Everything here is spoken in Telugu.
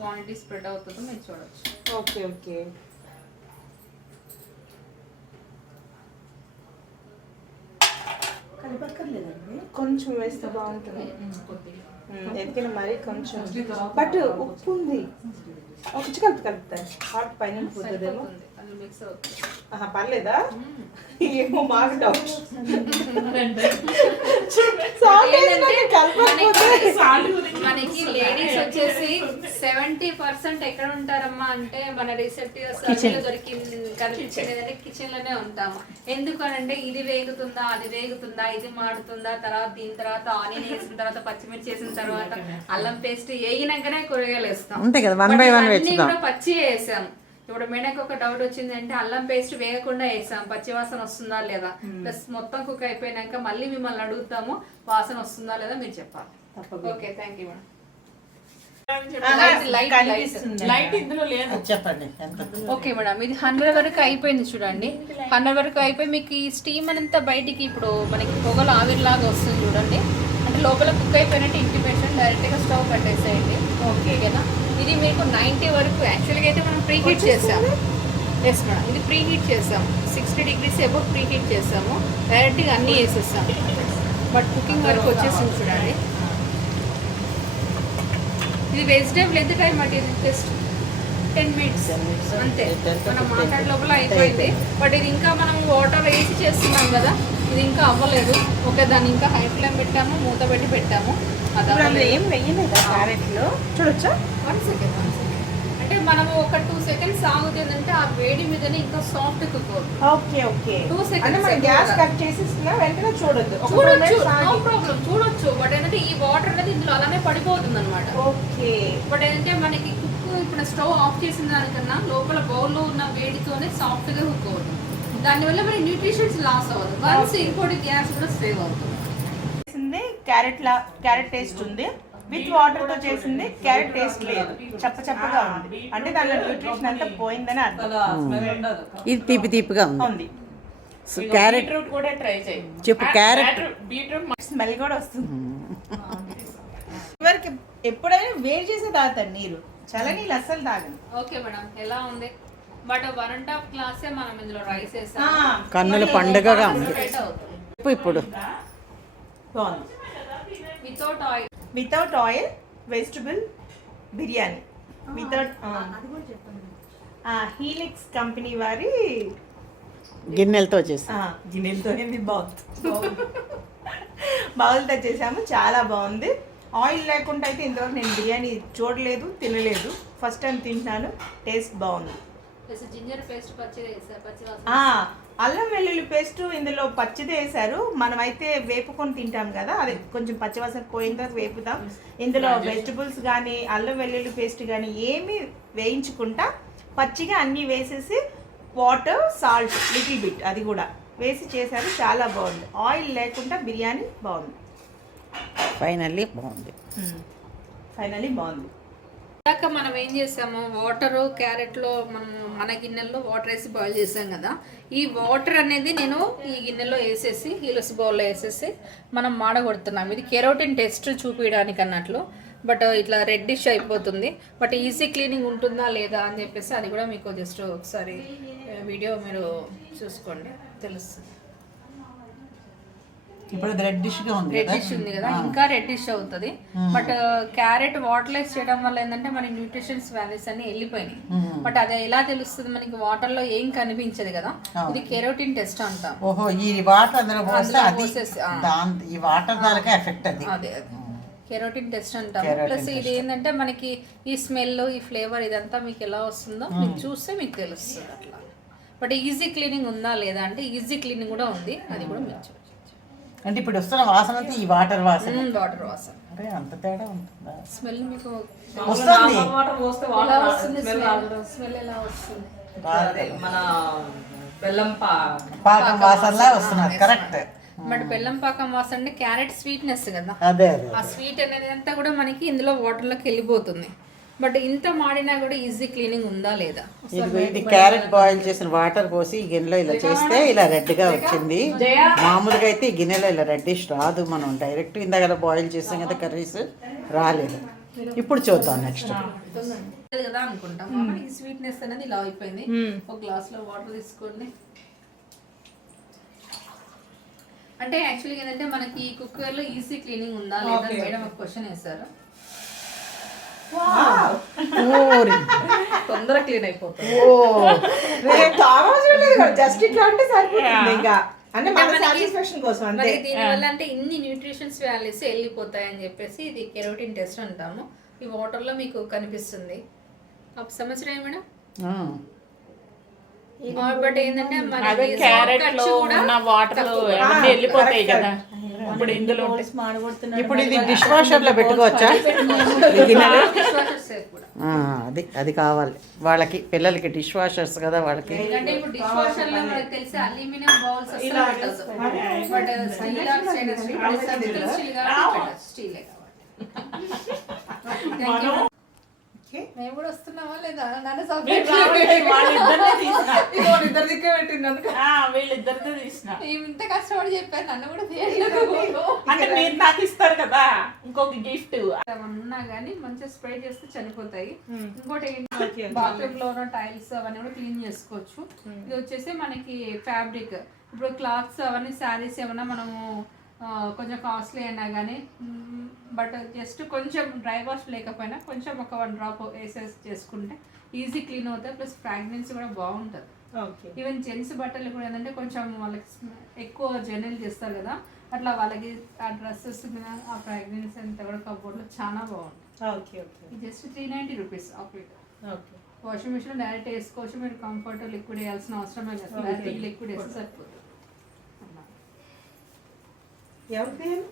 క్వాంటిటీ స్ప్రెడ్ అవుతుందో మీరు చూడొచ్చు. Okay okay. కలిపక్కర్లేదండి, కొంచెం వేస్తే బాగుంటుంది. ఎందుకంటే మరి కొంచెం బట్ ఉప్పు ఉంది. ఒక కలుపుతాను, హాట్ పైన పోతుందేమో. మిక్స్ అవుతుంది. పర్లేదా? ఏమో మాకు డౌట్. మనకి లేడీస్ వచ్చేసి 70% ఎక్కడ ఉంటారమ్మా అంటే మన రిసెప్టివ్ కనిపించేది కిచెన్ లోనే ఉంటాము. ఎందుకనంటే ఇది వేగుతుందా, అది వేగుతుందా, ఇది మాడుతుందా, తర్వాత దీని తర్వాత ఆనియన్ వేసిన తర్వాత పచ్చిమిర్చి వేసిన తర్వాత అల్లం పేస్ట్ వేగినాకనే కూరగాయలు వేస్తాం. అన్ని కూడా పచ్చి వేసాం. ఇప్పుడు మేడకు ఒక డౌట్ వచ్చింది అంటే అల్లం పేస్ట్ వేయకుండా వేసాం, పచ్చి వాసన వస్తుందా లేదా, ప్లస్ మొత్తం కుక్ అయిపోయినాక మళ్ళీ మిమ్మల్ని అడుగుతాము వాసన వస్తుందా లేదా మీరు చెప్పాలి. Okay, thank you madam. చెప్పండి. ఓకే మేడం, ఇది 100 వరకు అయిపోయింది చూడండి. 100 వరకు అయిపోయి మీకు ఈ స్టీమ్ అంతా బయటికి ఇప్పుడు మనకి పొగలు ఆవిరిలాగా వస్తుంది చూడండి. అంటే లోపల కుక్ అయిపోయినట్టు ఇంటిమేషన్, డైరెక్ట్గా స్టవ్ కట్టేసేయండి. ఓకేనా, ఇది మీకు 90 వరకు యాక్చువల్గా అయితే మనం ప్రీ హీట్ చేసాము. ఎస్ మేడం, ఇది ప్రీ హీట్ చేసాము, 60 degrees ఎబో ప్రీ హీట్ చేసాము. డైరెక్ట్గా అన్నీ వేసేసాము. బట్ కుకింగ్ వరకు వచ్చేసింది చూడండి. ఇది వెజిటేబుల్ ఎంత టైం పట్టింది? జస్ట్ 10 minutes అంతే. మనం మాట్లాడే లోపల అయిపోయింది. బట్ ఇది ఇంకా మనం వాటర్ వేసి చేస్తున్నాం కదా, ఇది ఇంకా అవ్వలేదు. ఓకే, దాన్ని ఇంకా హై ఫ్లేమ్ పెట్టాము, మూత పెట్టి పెట్టాము. ఏం వెయ్యలేదా క్యారెట్లో? చూడొచ్చా? 1 second. అంటే మనము ఒక 2 seconds ఆగుతుందంటే ఆ వేడి మీదనే ఇంకా సాఫ్ట్ కుక్ అవుతుంది. Okay okay. 2 seconds మనం గ్యాస్ కట్ చేసేస్తున్నా వెంటనే చూడొద్దు. నో ప్రాబ్లం, చూడొచ్చు. బట్ ఏంటంటే ఈ వాటర్ అనేది ఇందులో అలానే పడిపోతుంది అనమాట. ఓకే. బట్ ఏంటంటే మనకి కుక్ ఇప్పుడు స్టవ్ ఆఫ్ చేసిన దానికన్నా లోపల బౌల్లో ఉన్న వేడితోనే సాఫ్ట్ గా కుక్ అవుతుంది. దానివల్ల మనకి న్యూట్రిషన్స్ లాస్ అవ్వదు. వన్స్ ఇంకోటి గ్యాస్ కూడా సేవ్ అవుతుంది. క్యారెట్ టేస్ట్ ఉంది, విత్ వాటర్ తో చేసింది క్యారెట్ టేస్ట్ లేదు, చప్పగా ఉంది. అంటే దానిలో న్యూట్రిషన్ అంతా పోయిందని అర్థం. ఇది తీపి తీపిగా ఉంది. సో క్యారెట్ కూడా ట్రై చేయి. చెప్పు. క్యారెట్ బీట్రూట్ స్మెల్ కూడా వస్తుంది. ఇవరికి ఎప్పుడైనా వేడి చేసి తాగుతాను నీరు, చల్ల నీళ్ళు అస్సలు తాగను. ఓకే మేడం, ఎలా ఉంది? బట్ 1.5 గ్లాసే మనం ఇందులో రైస్ వేసాం. కన్నుల పండుగగా ఉంది. ఇప్పుడు బాగుంది. Without oil vegetable biryani without హీలిక్స్ కంపెనీ వారి గిన్నెలతో చేసి గిన్నెలతో బౌల్తో చేసాము. చాలా బాగుంది. ఆయిల్ లేకుండా అయితే ఇంతవరకు నేను బిర్యానీ చూడలేదు, తినలేదు. ఫస్ట్ టైం తింటున్నాను. టేస్ట్ బాగుంది. జింజర్ పేస్ట్ అల్లం వెల్లుల్లి పేస్ట్ ఇందులో పచ్చిదే వేసారు. మనమైతే వేపుకొని తింటాం కదా, అది కొంచెం పచ్చివాసన పోయిన తర్వాత వేపుతాం. ఇందులో వెజిటబుల్స్ కానీ అల్లం వెల్లుల్లి పేస్ట్ కానీ ఏమీ వేయించుకుంటా పచ్చిగా అన్నీ వేసేసి వాటర్, సాల్ట్ లిటిల్ బిట్ అది కూడా వేసి చేశారు. చాలా బాగుంది. ఆయిల్ లేకుండా బిర్యానీ బాగుంది. ఫైనల్లీ బాగుంది. ఇందాక మనం ఏం చేసాము, వాటరు క్యారెట్లో మన గిన్నెల్లో వాటర్ వేసి బాయిల్ చేసాం కదా, ఈ వాటర్ అనేది నేను ఈ గిన్నెలో వేసేసి హీలస్ బౌల్లో వేసేసి మనం మాడగొడుతున్నాం. ఇది కెరోటిన్ టెస్ట్ చూపించడానికి అన్నట్లు. బట్ ఇట్లా రెడ్డిష్ అయిపోతుంది. బట్ ఈజీ క్లీనింగ్ ఉంటుందా లేదా అని చెప్పేసి అది కూడా మీకు జస్ట్ ఒకసారి వీడియో మీరు చూసుకోండి, తెలుస్తుంది. ఇప్పుడు రెడ్డిష్ ఉంది కదా, ఇంకా రెడ్డిష్ అవుతుంది. బట్ క్యారెట్ వాటర్ లెస్ చేయడం వల్ల ఏంటంటే మన న్యూట్రిషన్స్ వాల్యూస్ అన్ని వెళ్ళిపోయినాయి. బట్ అది ఎలా తెలుస్తుంది మనకి? వాటర్ లో ఏం కనిపించదు కదా, ఇది కెరోటిన్ టెస్ట్ అంటాం. ఓహో, ఈ వాటర్ అందులో ఈ వాటర్ దానికే ఎఫెక్ట్ అది. అదే కెరోటిన్ టెస్ట్ అంటాం. ప్లస్ ఇది ఏంటంటే మనకి ఈ స్మెల్, ఈ ఫ్లేవర్ ఇదంతా మీకు ఎలా వస్తుందో మీకు చూస్తే మీకు తెలుస్తుంది అట్లా. బట్ ఈజీ క్లీనింగ్ ఉందా లేదా అంటే ఈజీ క్లీనింగ్ కూడా ఉంది, అది కూడా మీరు చూడొచ్చు. అంటే ఇప్పుడు వస్తున్న వాసన అంతా ఈ వాటర్ వాసన. అంటే అంత తేడా ఉంటుందా? స్మెల్ మీకు వస్తుంది. స్మెల్ ఎలా వస్తుంది? మన బెల్లం పాకం వాసనలా వస్తున్నారు. కరెక్ట్. బట్ బెల్లం పాకం వాసన అంటే క్యారెట్ స్వీట్నెస్ కదా, ఆ స్వీట్ అనేది అంతా కూడా మనకి ఇందులో వాటర్లోకి వెళ్ళిపోతుంది. బట్ ఇంత మాడినా కూడా ఈజీ క్లీనింగ్ ఉందా లేదా? ఇది క్యారెట్ బాయిల్ చేసిన వాటర్ పోసి ఈ గిన్నెలో ఇలా చేస్తే ఇలా రెడ్గా వచ్చింది. మామూలుగా అయితే ఈ గిన్నెలో ఇలా రెడ్డిష్ రాదు. మనం డైరెక్ట్ ఇందాక బాయిల్ చేసాం కదా కర్రీస్, రాలేదు. ఇప్పుడు చూద్దాం నెక్స్ట్. లేదు కదా అనుకుంటాం. మనకి స్వీట్నెస్ అనేది ఇలా అయిపోయింది. ఒక గ్లాస్ లో వాటర్ తీసుకోండి. అంటే యాక్చువల్గా ఏంటంటే మనకి కుక్కర్ లో ఈజీ క్లీనింగ్ ఉందా లేదా మేడం ఒక క్వశ్చన్ వేస్తారు. తొందరగా క్లీన్ అయిపోతుంది. జస్ట్ ఇట్లా అంటే సరిపోతుంది ఇంకా. అంటే మన సాటిస్ఫాక్షన్ కోసం అంతే. మరి దీనివల్ల అంటే ఇన్ని న్యూట్రిషన్స్ వాల్యూస్ వెళ్ళిపోతాయని చెప్పేసి ఇది కెరోటిన్ టెస్ట్ అంటాము. ఈ వాటర్ లో మీకు కనిపిస్తుంది. ఒక సంవత్సరం మేడం. బట్ ఏంటంటే అదే క్యారెట్ లో ఉన్న వాటర్ అన్ని వెళ్ళిపోతాయి కదా. ఇప్పుడు ఇందులో ఇప్పుడు ఇది డిష్ వాషర్ లో పెట్టుకోవచ్చా? అది అది కావాలి వాళ్ళకి, పిల్లలకి డిష్ వాషర్స్ కదా వాళ్ళకి. ఎందుకంటే ఇప్పుడు డిష్ వాషర్ లో మనకి తెలిసి అల్యూమినియం బౌల్స్ స్టీలే కాబట్టి. మేము కూడా వస్తున్నావా లేదా? వీళ్ళిద్దరితో తీసిన. ఇంత కష్టపడి చెప్పారు, నన్ను కూడా అంటే మీరు నాకు ఇస్తారు కదా ఇంకొక గిఫ్ట్. ఉన్నా గానీ మంచిగా స్ప్రే చేస్తే చనిపోతాయి. ఇంకోటి ఏంటి, బాత్రూమ్ లో ఉన్న టైల్స్ అవన్నీ కూడా క్లీన్ చేసుకోవచ్చు. ఇది వచ్చేసి మనకి ఫ్యాబ్రిక్. ఇప్పుడు క్లాత్స్ అవన్నీ శారీస్ ఏమన్నా మనము కొంచెం కాస్ట్లీ అయినా కానీ బట్ జస్ట్ కొంచెం డ్రై వాష్ లేకపోయినా కొంచెం ఒక 1 డ్రాప్ వేసేసి చేసుకుంటే ఈజీ క్లీన్ అవుతాయి. ప్లస్ ఫ్రాగ్రెన్స్ కూడా బాగుంటుంది. ఈవెన్ జెంట్స్ బట్టలు కూడా ఏంటంటే కొంచెం వాళ్ళకి ఎక్కువ జర్నీలు చేస్తారు కదా, అట్లా వాళ్ళకి ఆ డ్రెస్సెస్ మీద ఆ ఫ్రాగ్రెన్స్ అంతా కూడా కబోర్డ్లో చాలా బాగుంటుంది. Just 390 rupees off it. Washing machine direct వేసుకోవచ్చు. మీరు కంఫర్ట్ లిక్విడ్ వేయాల్సిన అవసరమే లేదు. డైరెక్ట్ లిక్విడ్ వేస్తే సరిపోతుంది. ఎవరి పేరు?